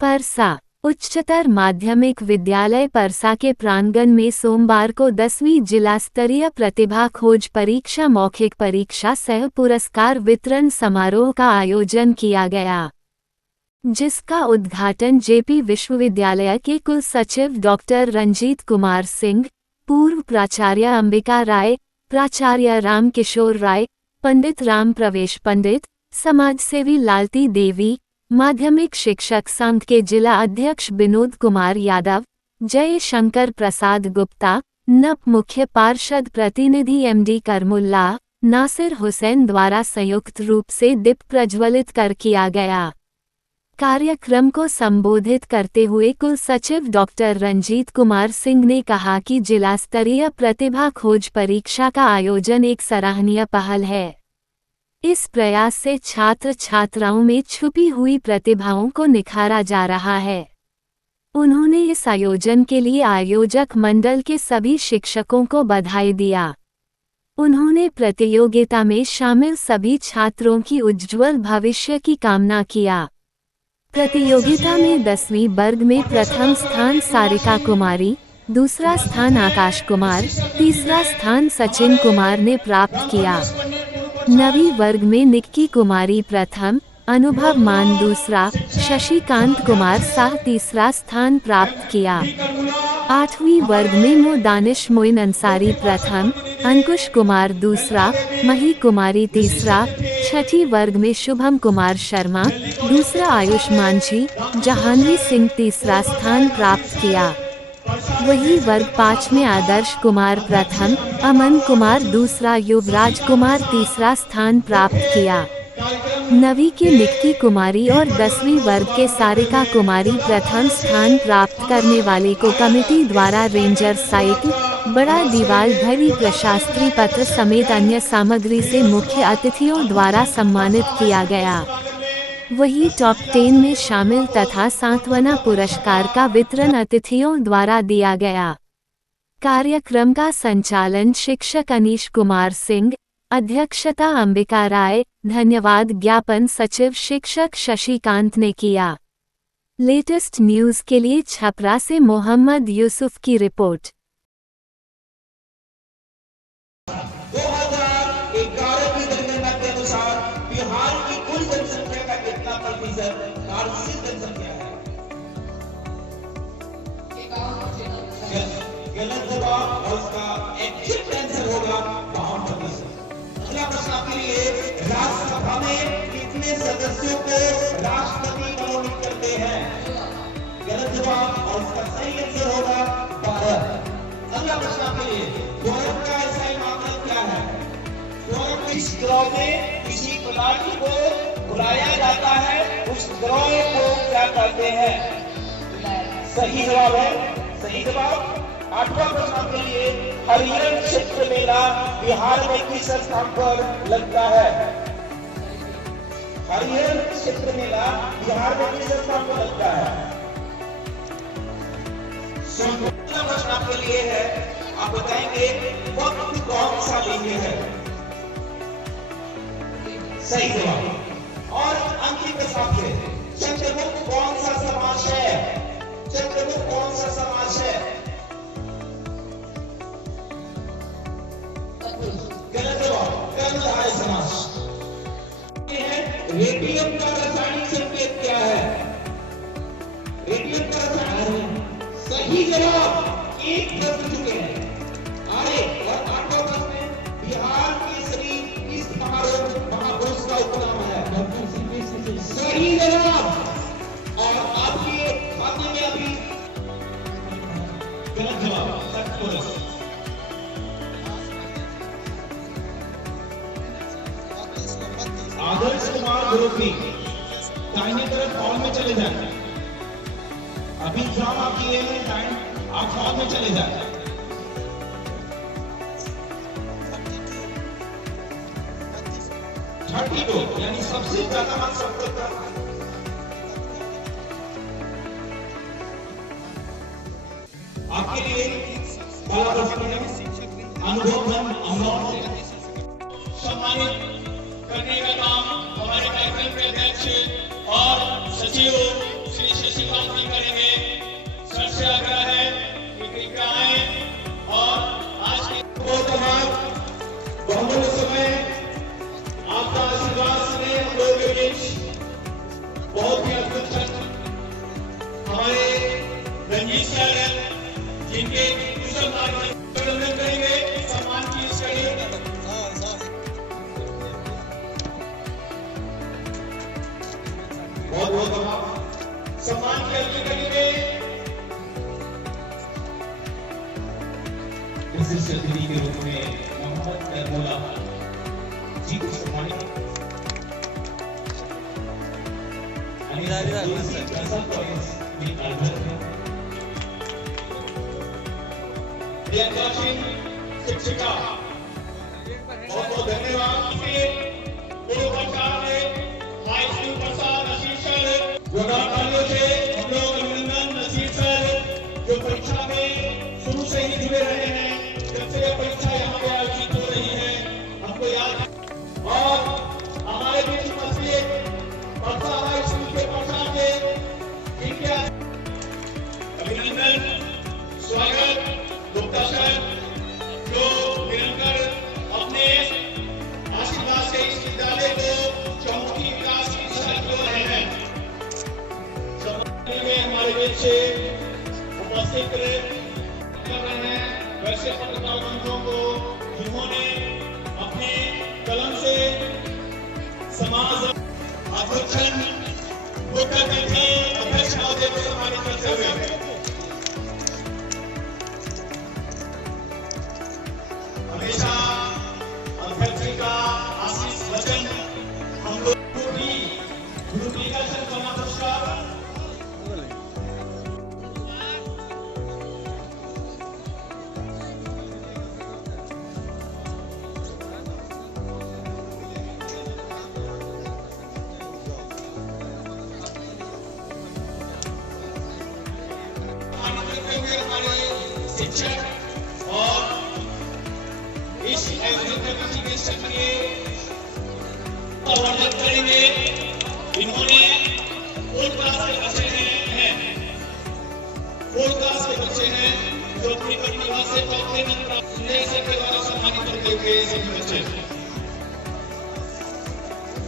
परसा उच्चतर माध्यमिक विद्यालय परसा के प्रांगण में सोमवार को 10वीं जिला स्तरीय प्रतिभा खोज परीक्षा मौखिक परीक्षा सह पुरस्कार वितरण समारोह का आयोजन किया गया, जिसका उद्घाटन जेपी विश्वविद्यालय के कुल सचिव डॉक्टर रंजीत कुमार सिंह, पूर्व प्राचार्य अंबिका राय, प्राचार्य राम किशोर राय, पंडित राम प्रवेश पंडित, समाजसेवी लालती देवी, माध्यमिक शिक्षक संघ के जिला अध्यक्ष विनोद कुमार यादव, जय शंकर प्रसाद गुप्ता, नप मुख्य पार्षद प्रतिनिधि एमडी करमुल्लाह, नासिर हुसैन द्वारा संयुक्त रूप से दीप प्रज्वलित कर किया गया। कार्यक्रम को संबोधित करते हुए कुल सचिव डॉक्टर रंजीत कुमार सिंह ने कहा कि जिला स्तरीय प्रतिभा खोज परीक्षा का आयोजन एक सराहनीय पहल है। इस प्रयास से छात्र छात्राओं में छुपी हुई प्रतिभाओं को निखारा जा रहा है। उन्होंने इस आयोजन के लिए आयोजक मंडल के सभी शिक्षकों को बधाई दिया। उन्होंने प्रतियोगिता में शामिल सभी छात्रों की उज्ज्वल भविष्य की कामना किया। प्रतियोगिता में 10वीं वर्ग में प्रथम स्थान सारिका कुमारी, दूसरा स्थान आकाश कुमार, तीसरा स्थान सचिन कुमार ने प्राप्त किया। 9वीं वर्ग में निक्की कुमारी प्रथम, अनुभव मान दूसरा, शशिकांत कुमार साह तीसरा स्थान प्राप्त किया। 8वीं वर्ग में दानिश मोइन अंसारी प्रथम, अंकुश कुमार दूसरा, मही कुमारी तीसरा। 6ठी वर्ग में शुभम कुमार शर्मा दूसरा, आयुष मांझी, जहानवी सिंह तीसरा स्थान प्राप्त किया। वही वर्ग 5 में आदर्श कुमार प्रथम, अमन कुमार दूसरा, युवराज कुमार तीसरा स्थान प्राप्त किया। 9वीं के निक्की कुमारी और 10वीं वर्ग के सारिका कुमारी प्रथम स्थान प्राप्त करने वाले को कमेटी द्वारा रेंजर साइकिल, बड़ा दीवाल घड़ी, प्रशस्ति पत्र समेत अन्य सामग्री से मुख्य अतिथियों द्वारा सम्मानित किया गया। वही टॉप 10 में शामिल तथा सांत्वना पुरस्कार का वितरण अतिथियों द्वारा दिया गया। कार्यक्रम का संचालन शिक्षक अनीश कुमार सिंह, अध्यक्षता अंबिका राय, धन्यवाद ज्ञापन सचिव शिक्षक शशिकांत ने किया। लेटेस्ट न्यूज़ के लिए छपरा से मोहम्मद यूसुफ की रिपोर्ट। 2011 की जनगणना के अनुसार बिहार की कुल जनसंख्या का कितना प्रतिशत पारसी जनसंख्या है? गलत जवाब और उसका एग्जैक्ट आंसर होगा 52%। अगला प्रश्न आपके लिए, राज्यसभा में कितने सदस्यों को राष्ट्रपति मनोनीत करते हैं? गलत जवाब और उसका सही आंसर होगा 12। अगला प्रश्न आपके लिए, क्वोरम का ऐसा मापदंड क्या है? क्वोरम किस द्रव में किसी पदार्थ को बुलाया जाता है, उस द्रव को क्या कहते हैं? सही जवाब है, सही जवाब। 8वां प्रश्न आपके लिए, हरिहर क्षेत्र मेला बिहार में किस स्थान पर लगता है? हरिहर क्षेत्र मेला बिहार में किस स्थान पर लगता है? अगला प्रश्न आपके लिए है, आप बताएंगे वक्त कौन सा लिंग है? सही जवाब। और अंतिम प्रश्न आपसे, चंद्रगुप्त कौन सा समाज है? चंद्रगुप्त कौन सा समाज है? गलत जवाब, कर्मधारय समाज। रेडियम का रासायनिक संकेत क्या है? रेडियम का रासायनिक, सही जवाब। एक प्रश्न चुके हैं। आगे और 8वां प्रश्न, बिहार केसरी किस महापुरुष का उपनाम है? सही जवाब। और आपके खाते में अभी गलत जवाब, सत्पुरुष। आदर्श कुमार ग्रुपी दाहिने तरफ हॉल में चले जाए। अभी एग्जाम आप किए हैं, टाइम आप हॉल में चले जाए। छठी को यानी सबसे ज्यादा मार्क्स सबका आपके लिए पहला प्रश्न है, अनुभव धन अमरौर से सम्मानित करने का काम हमारे कार्यक्रम के अध्यक्ष और सचिव श्री शशिकांत रंजीत सर जिनके कुशल मार्गदर्शन करेंगे सम्मान की इस कड़ी बहुत बहुत सम्मान की अगली कड़ी में विशिष्ट अतिथि के रूप में मोहम्मद नरमोला जी को सम्मानित प्रियंका सिंह शिक्षिका बहुत बहुत धन्यवाद पूर्व प्रसाद हाई स्कूल प्रसाद नसीर सर जोरदार तालियों से हम लोग अभिनंदन नसीर सर जो परीक्षा में शुरू से ही जुड़े रहे हैं जब से यह परीक्षा यहाँ पे आयोजित हो रही है हमको याद है और हमारे बीच उपस्थित परसा हाई स्कूल के प्रसाद के इनके अभिनंदन स्वागत गुप्ता सर जो निरंतर अपने आशीर्वाद से इस विद्यालय को चौमुखी विकास की दिशा की ओर है हमारे बीच से उपस्थित कर रहे हैं वैसे पत्रकार बंधुओं को जिन्होंने अपने कलम से समाज अध्यक्षन मुख्य अतिथि अध्यक्ष महोदय को सम्मानित करते हुए हमेशा अध्यक्ष जी का आशीष वचन हम लोग को भी गुरु टीका से करना पुरस्कार हमारे शिक्षक और इस आयोजन कमेटी के सक्रिय प्रवर्तक करेंगे इन्होंने 4th क्लास के बच्चे हैं 4th क्लास के बच्चे हैं जो अपनी प्रतिभा से चौथे नंबर प्राप्त सर के द्वारा सम्मानित करते हुए सभी बच्चे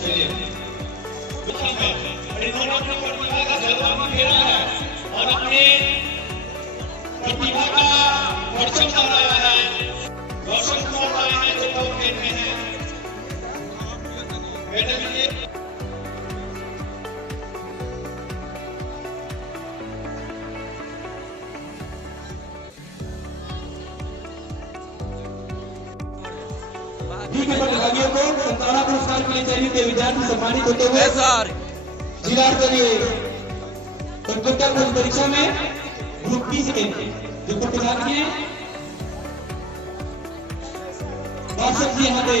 चलिए इन्होंने अपनी प्रतिभा का जलवा भी फेरा है और अपने प्रतिभा का परचम लहराया है रोशन कुमार राय ने जो टॉप 10 में है बेटा मिलिए ठीक है प्रतिभागियों को संताना पुरस्कार के लिए चयनित विद्यार्थी सम्मानित होते हुए जिला स्तरीय कंप्यूटर परीक्षा में ग्रुप 20 के जो प्रतिभागी हैं दर्शक जी यहाँ पे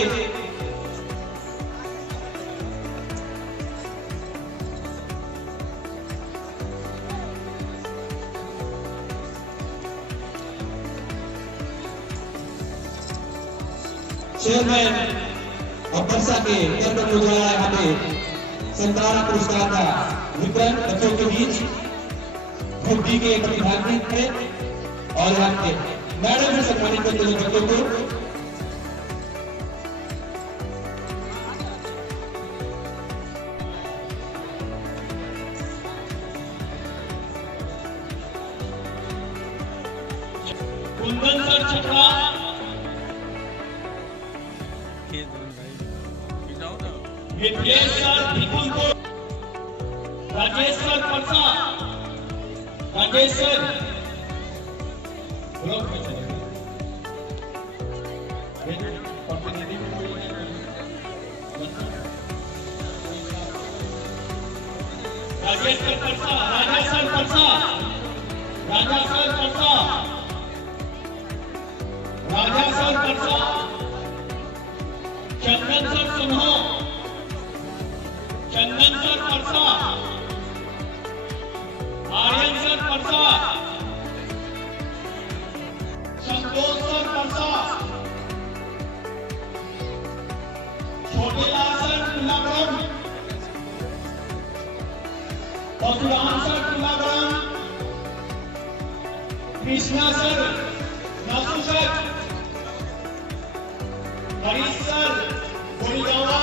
चेयरमैन और परसा के कर्मठ द्वारा यहाँ पे संताना पुरस्कार का वितरण बच्चों के बीच ग्रुप डी के प्रतिभागी थे और यहाँ पे मैडम से सम्मानित करते हुए बच्चों को Kundan sir Chakra Mithilesh sir Bhikulpur Rajesh sir Parsa Rajesh sir Rajesh sir Parsa Raja sir Parsa Raja sir Parsa Raja sir Parsa Chandan sir सुनो Chandan sir Parsa Aryan sir Parsa Santosh sir Parsa Chhotelal sir Kulabram Basuram sir Kulabram Krishna sir Nasu sir Harish sir Goligawa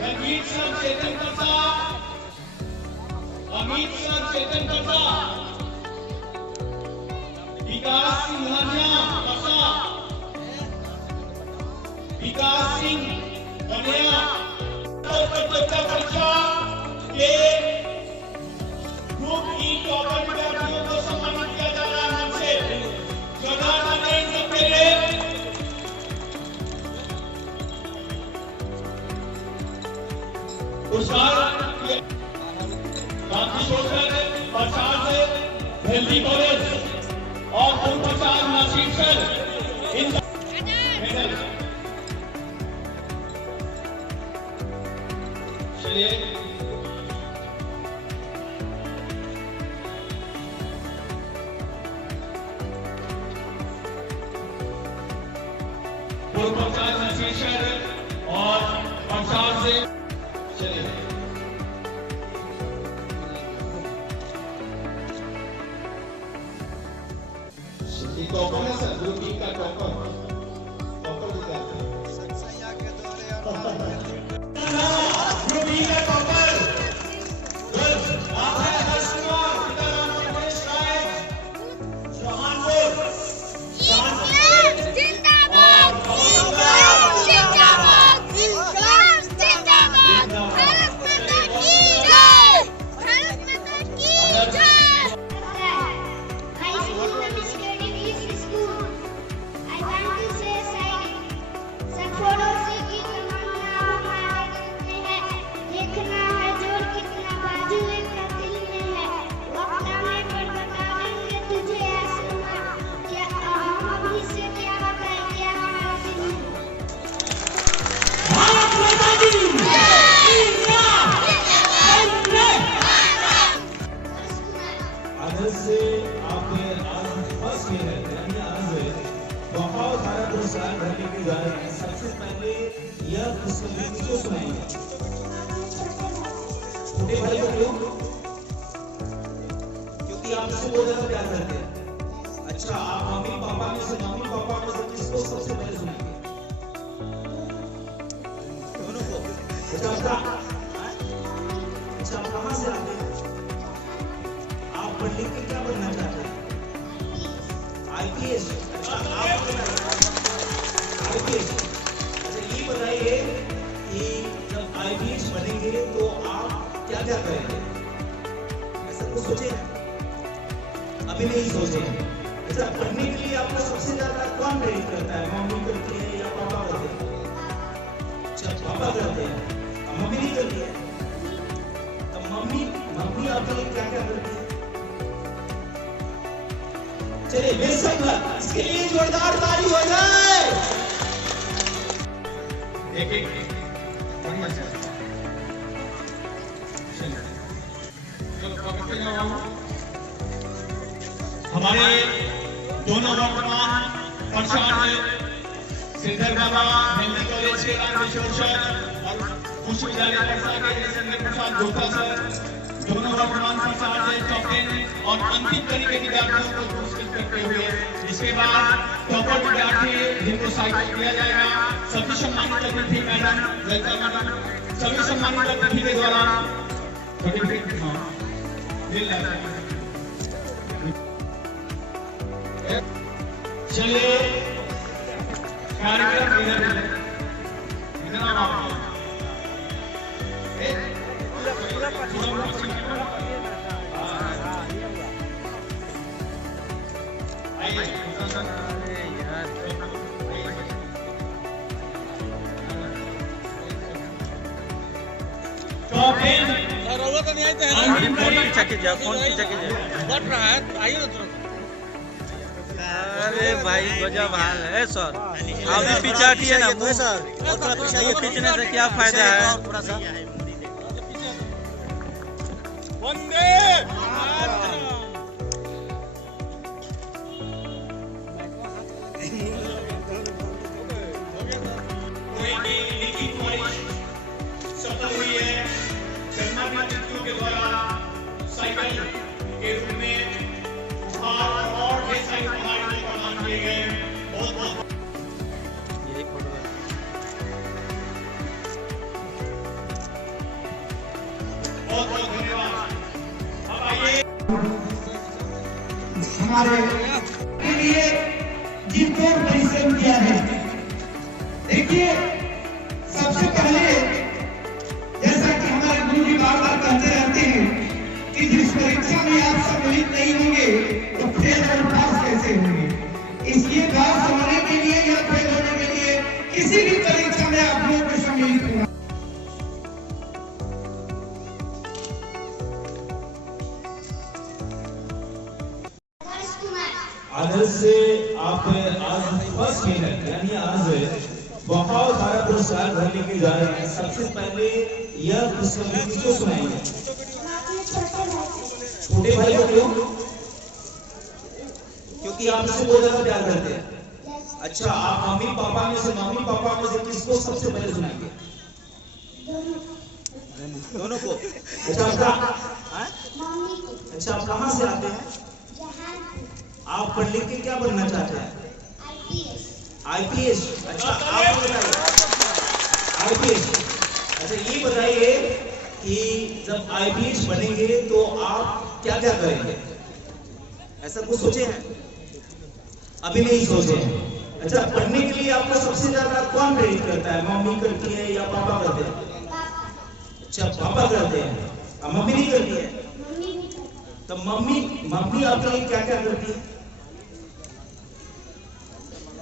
Ranjit sir Chetan Parsa Amit sir Chetan Parsa Vikas Singhania Basa, Vikas Singh बनिया प्रतियोगिता परीक्षा के ग्रुप ई टॉपर विद्यार्थियों को सम्मानित किया जा रहा है हमसे जोरदार तालियां सबके लिए। गांधी सोशल प्रसाद से हेल्दी कॉलेज और पूर्व प्रसाद नासिर सर इन चलिए पूर्व प्रसाद नासिर सर और प्रसाद से चलिए टॉपर है सर, ग्रुप ई का टॉपर विद्यार्थी ग्रुप ई का टॉपर आप है हर्ष कुमार सीताराम रमेश राय जहानपुर जिंदाबाद जिंदाबाद जिंदाबाद भारत माता की जय, भारत माता की जय। से आपने आज फर्स्ट किए हैं, यानी आज बहुत सारा पुरस्कार भरने की जा रहे हैं। सबसे पहले यह पुरस्कार किसको सुनाएंगे? छोटे भाई को क्यों? क्योंकि आप इससे बहुत ज्यादा प्यार करते हैं। अच्छा, आप मम्मी पापा में से किसको सबसे पहले सुनाएंगे? दोनों को। अच्छा, आप कहाँ से आते हैं? आप पढ़ लिख के क्या बनना चाहते हैं? IPS। अच्छा, IPS। अच्छा, ये बताइए कि जब IPS बनेंगे तो आप क्या क्या करेंगे? ऐसा कुछ सोचे हैं? अभी नहीं सोचे हैं। अच्छा, पढ़ने के लिए आपको सबसे ज्यादा कौन प्रेरित करता है? मम्मी करती है या पापा करते हैं? अच्छा, पापा करते हैं, मम्मी नहीं करती है। तो मम्मी आपके लिए क्या क्या करती है? चलिए बेशक इसके लिए जोरदार ताली हो जाए। एक बढ़िया से हमारे दोनों वर्तमान प्रसाद सिद्धर बाबा हिंदी कॉलेज के रामेश्वर सर और उच्च विद्यालय परसा के संजय प्रसाद गुप्ता सर दोनों वर्तमान प्रसाद से टॉप-10 और अंतिम कड़ी के विद्यार्थियों को पुरस्कृत करते हुए इसके बाद टॉपर विद्यार्थी जिनको साइकिल दिया जाएगा सभी सम्मानित अतिथि मैडम वेलकम मैडम सभी सम्मानित अतिथि के द्वारा सर्टिफिकेट मिल जाएगा। चलिए कार्यक्रम इधर अरे भाई गजब हाल है सर। अभी पीछे हटिए ना सर, ये खींचने से क्या फायदा है? वंदे सफल हुई है सम्मानित अतिथियों के द्वारा साइकिल के रूप में उपहार और ढेर सारी उपहार प्रदान किए गए। बहुत बहुत यही फोटो बहुत बहुत धन्यवाद। अब आइए हमारे लिए जिनको परिश्रम किया है। देखिए, सबसे पहले जैसा कि हमारे गुरु जी बार बार कहते रहते हैं कि जिस परीक्षा में आप सम्मिलित नहीं होंगे तो फेल और पास कैसे होंगे। इसलिए पास होने के लिए या फेल होने के लिए किसी भी परीक्षा में आप लोगों को सम्मिलित होना। आदर्श से आप आज फर्स्ट विनर यानी आज बहुत सारा पुरस्कार घर लेके जा रहे हैं। सबसे पहले यह पुरस्कार किसको सुनाएंगे? छोटे भाई को। क्यों? क्योंकि आप इससे बहुत ज्यादा प्यार करते हैं। अच्छा, आप मम्मी पापा में से किसको सबसे पहले सुनाएंगे? दोनों को। अच्छा, आप कहाँ से आते हैं? आप पढ़ लिख के क्या बनना चाहते हैं? आईपीएस। अच्छा, आप बताइए आईपीएस। अच्छा, ये बताइए कि जब आईपीएस बनेंगे तो आप क्या क्या करेंगे? ऐसा कुछ सोचे हैं? अभी नहीं सोचे हैं। अच्छा, पढ़ने के लिए आपको सबसे ज्यादा कौन प्रेरित करता है? मम्मी करती है या पापा करते हैं? अच्छा, पापा करते हैं और मम्मी नहीं करती है? तो मम्मी आपके लिए क्या क्या करती है?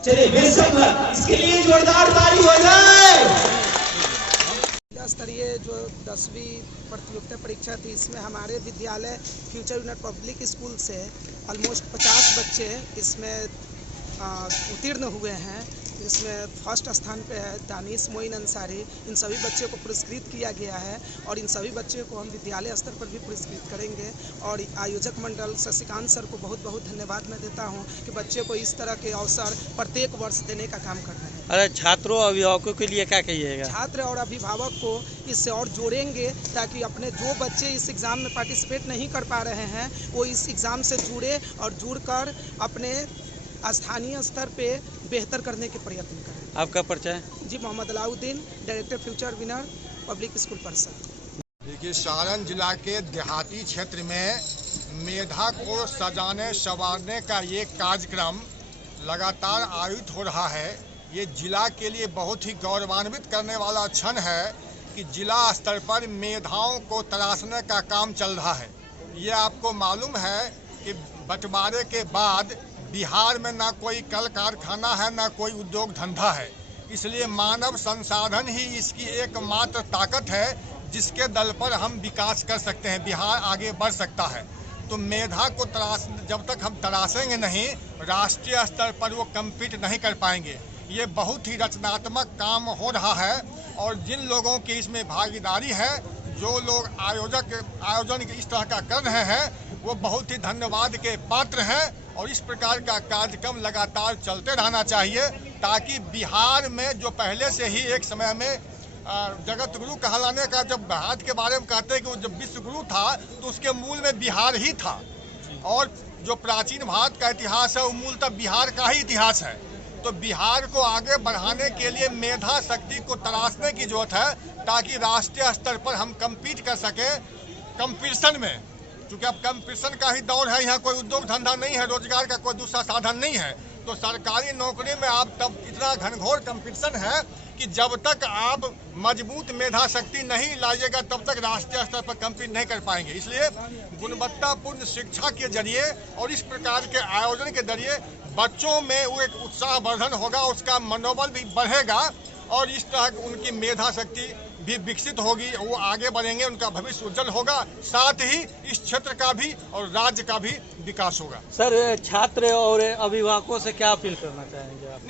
चलिए, बेशक इसके लिए जोरदार ताली हो जाए। जिला स्तरीय जो 10वीं प्रतियोगिता परीक्षा थी, इसमें हमारे विद्यालय फ्यूचर यूनिट पब्लिक स्कूल से ऑलमोस्ट 50 बच्चे इसमें उत्तीर्ण हुए हैं। इसमें फर्स्ट स्थान पे है दानिश मोइन अंसारी। इन सभी बच्चों को पुरस्कृत किया गया है और इन सभी बच्चों को हम विद्यालय स्तर पर भी पुरस्कृत करेंगे। और आयोजक मंडल शशिकांत सर को बहुत बहुत धन्यवाद मैं देता हूं कि बच्चे को इस तरह के अवसर प्रत्येक वर्ष देने का काम कर रहे हैं। अरे, छात्रों और अभिभावकों के लिए क्या कहिएगा? छात्र और अभिभावक को इससे और जोड़ेंगे ताकि अपने जो बच्चे इस एग्ज़ाम में पार्टिसिपेट नहीं कर पा रहे हैं वो इस एग्ज़ाम से जुड़े और जुड़कर अपने स्थानीय स्तर पे बेहतर करने के प्रयत्न करें। आपका परिचय? जी, Mohammad Alauddin, director future winner public school परिषद। देखिए, सारण जिला के देहाती क्षेत्र में मेधा को सजाने संवारने का ये कार्यक्रम लगातार आयोजित हो रहा है। ये जिला के लिए बहुत ही गौरवान्वित करने वाला क्षण है कि जिला स्तर पर मेधाओं को तराशने का काम चल रहा है। ये आपको मालूम है कि बंटवारे के बाद बिहार में ना कोई कल कारखाना है, ना कोई उद्योग धंधा है। इसलिए मानव संसाधन ही इसकी एकमात्र ताकत है जिसके दल पर हम विकास कर सकते हैं, बिहार आगे बढ़ सकता है। तो मेधा को जब तक हम तराशेंगे नहीं, राष्ट्रीय स्तर पर वो कम्पीट नहीं कर पाएंगे। ये बहुत ही रचनात्मक काम हो रहा है और जिन लोगों की इसमें भागीदारी है, जो लोग आयोजन इस तरह का कर रहे हैं, वो बहुत ही धन्यवाद के पात्र हैं। और इस प्रकार का कार्यक्रम लगातार चलते रहना चाहिए ताकि बिहार में जो पहले से ही एक समय में जगत गुरु कहलाने का, जब भारत के बारे में कहते हैं कि वो जब विश्व गुरु था तो उसके मूल में बिहार ही था। और जो प्राचीन भारत का इतिहास है वो मूलतः बिहार का ही इतिहास है। तो बिहार को आगे बढ़ाने के लिए मेधा शक्ति को तराशने की जरूरत है ताकि राष्ट्रीय स्तर पर हम कम्पीट कर सके कंपटीशन में। क्योंकि अब कंपटीशन का ही दौर है, यहाँ कोई उद्योग धंधा नहीं है, रोजगार का कोई दूसरा साधन नहीं है। तो सरकारी नौकरी में आप तब इतना घनघोर कंपटीशन है कि जब तक आप मजबूत मेधा शक्ति नहीं लाइएगा तब तक राष्ट्रीय स्तर पर कम्पीट नहीं कर पाएंगे। इसलिए गुणवत्तापूर्ण शिक्षा के जरिए और इस प्रकार के आयोजन के जरिए बच्चों में वो एक उत्साहवर्धन होगा, उसका मनोबल भी बढ़ेगा और इस तरह उनकी मेधा शक्ति भी विकसित होगी, वो आगे बढ़ेंगे, उनका भविष्य उज्जवल होगा, साथ ही इस क्षेत्र का भी और राज्य का भी विकास होगा। सर, छात्र और अभिभावकों से क्या अपील करना चाहेंगे आप?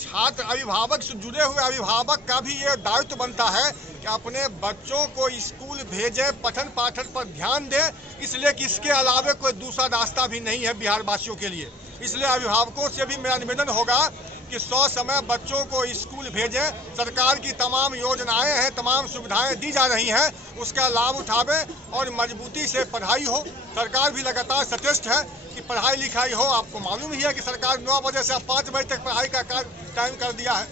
छात्र अभिभावक से जुड़े हुए अभिभावक का भी ये दायित्व बनता है कि अपने बच्चों को स्कूल भेजें, पठन पाठन पर ध्यान दें, इसलिए कि इसके अलावा कोई दूसरा रास्ता भी नहीं है बिहार वासियों के लिए। इसलिए अभिभावकों से भी मेरा निवेदन होगा कि 100 समय बच्चों को स्कूल भेजें। सरकार की तमाम योजनाएं हैं, तमाम सुविधाएं दी जा रही हैं, उसका लाभ उठावें और मजबूती से पढ़ाई हो। सरकार भी लगातार सचेष्ट है कि पढ़ाई लिखाई हो। आपको मालूम ही है कि सरकार 9 बजे से 5 बजे तक पढ़ाई का टाइम कर दिया है।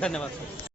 धन्यवाद सर।